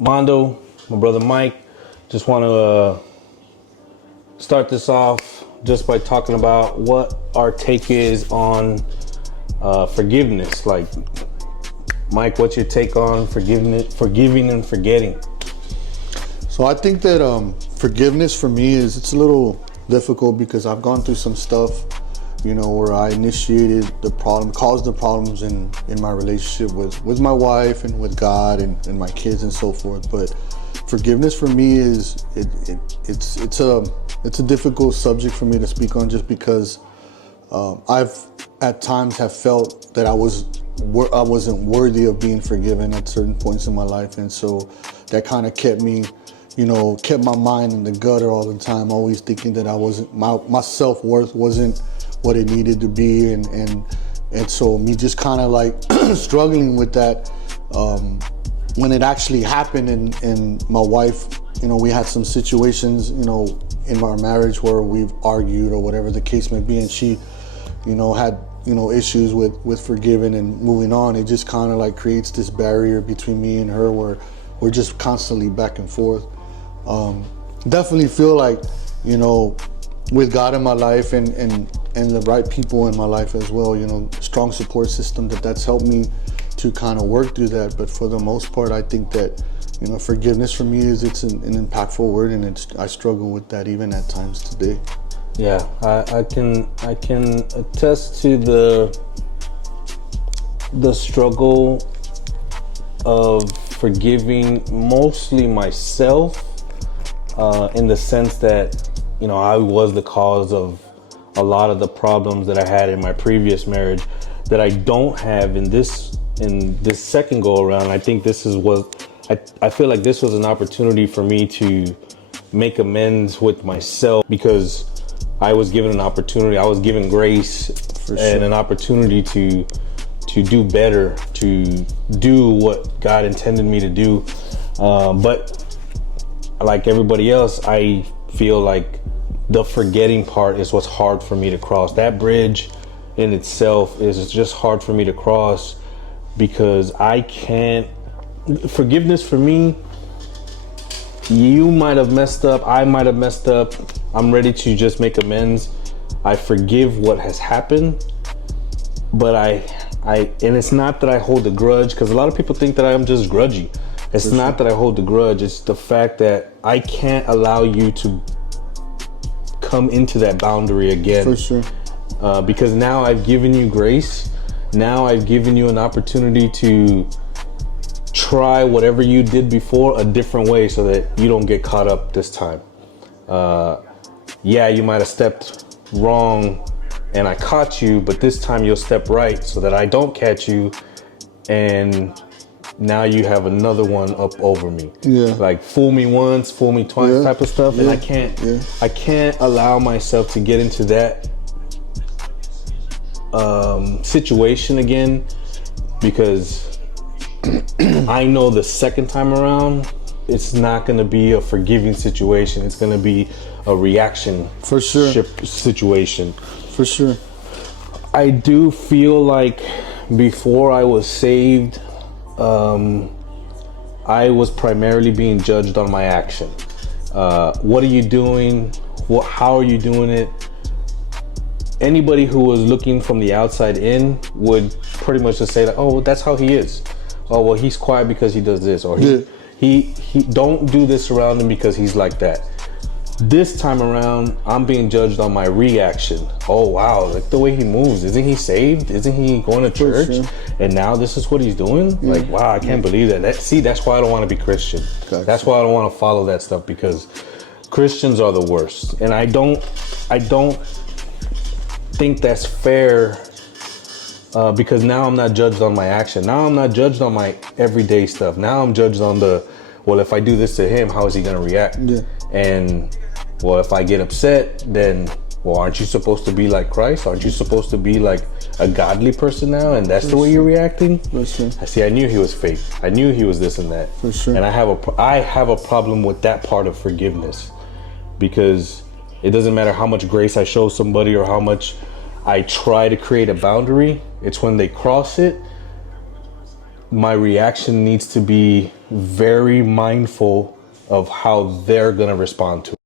Mondo, my brother Mike. Just want to start this off just by talking about what our take is on forgiveness. Like, Mike, what's your take on forgiving and forgetting? So I think that forgiveness for me it's a little difficult because I've gone through some stuff, where I initiated the problem, caused the problems in my relationship with my wife and with God and my kids and so forth. But forgiveness for me it's a difficult subject for me to speak on, just because I've at times have felt that I wasn't worthy of being forgiven at certain points in my life, and so that kind of kept me, kept my mind in the gutter all the time, always thinking that I wasn't, my self-worth wasn't what it needed to be, and so me just kind of like struggling with that when it actually happened, and my wife, we had some situations, in our marriage where we've argued or whatever the case may be, and she, had issues with forgiving and moving on. It just kind of like creates this barrier between me and her where we're just constantly back and forth. Definitely feel like, with God in my life and the right people in my life as well, strong support system that's helped me to kind of work through that. But for the most part, I think that, forgiveness for me it's an impactful word, and I struggle with that even at times today. Yeah, I can attest to the struggle of forgiving mostly myself, in the sense that, I was the cause of a lot of the problems that I had in my previous marriage that I don't have in this second go around. I think I feel like this was an opportunity for me to make amends with myself, because I was given an opportunity. I was given grace and an opportunity to do better, to do what God intended me to do. But like everybody else, I feel like the forgetting part is what's hard for me to cross. That bridge in itself is just hard for me to cross, because I can't. Forgiveness for me, you might have messed up, I might have messed up, I'm ready to just make amends. I forgive what has happened, but and it's not that I hold a grudge, because a lot of people think that I'm just grudgy. It's not that I hold the grudge, it's the fact that I can't allow you to come into that boundary again. For sure. Because now I've given you grace, now I've given you an opportunity to try whatever you did before a different way, so that you don't get caught up this time. Yeah, you might have stepped wrong and I caught you, but this time you'll step right so that I don't catch you, and now you have another one up over me. Yeah. Like fool me once, fool me twice type of stuff. Yeah. And I can't allow myself to get into that situation again, because I know the second time around, it's not going to be a forgiving situation. It's going to be a reaction for sure situation. For sure. I do feel like before I was saved, I was primarily being judged on my action. What are you doing? How are you doing it? Anybody who was looking from the outside in would pretty much just say that, oh, that's how he is. Oh, well, he's quiet because he does this, or he don't do this around him because he's like that. This time around, I'm being judged on my reaction. Oh, wow, like the way he moves. Isn't he saved? Isn't he going to church? Sure. And now this is what he's doing? Like, wow, I can't believe that. That's why I don't want to be Christian. Gotcha. That's why I don't want to follow that stuff, because Christians are the worst. And I don't think that's fair, because now I'm not judged on my action. Now I'm not judged on my everyday stuff. Now I'm judged on well, if I do this to him, how is he going to react? Yeah. And, well, if I get upset, then, well, aren't you supposed to be like Christ? Aren't you supposed to be like a godly person now? And that's the way you're reacting? For sure. I knew he was fake. I knew he was this and that. For sure. And I have a problem with that part of forgiveness, because it doesn't matter how much grace I show somebody or how much I try to create a boundary. It's when they cross it my reaction needs to be very mindful of how they're gonna respond to it.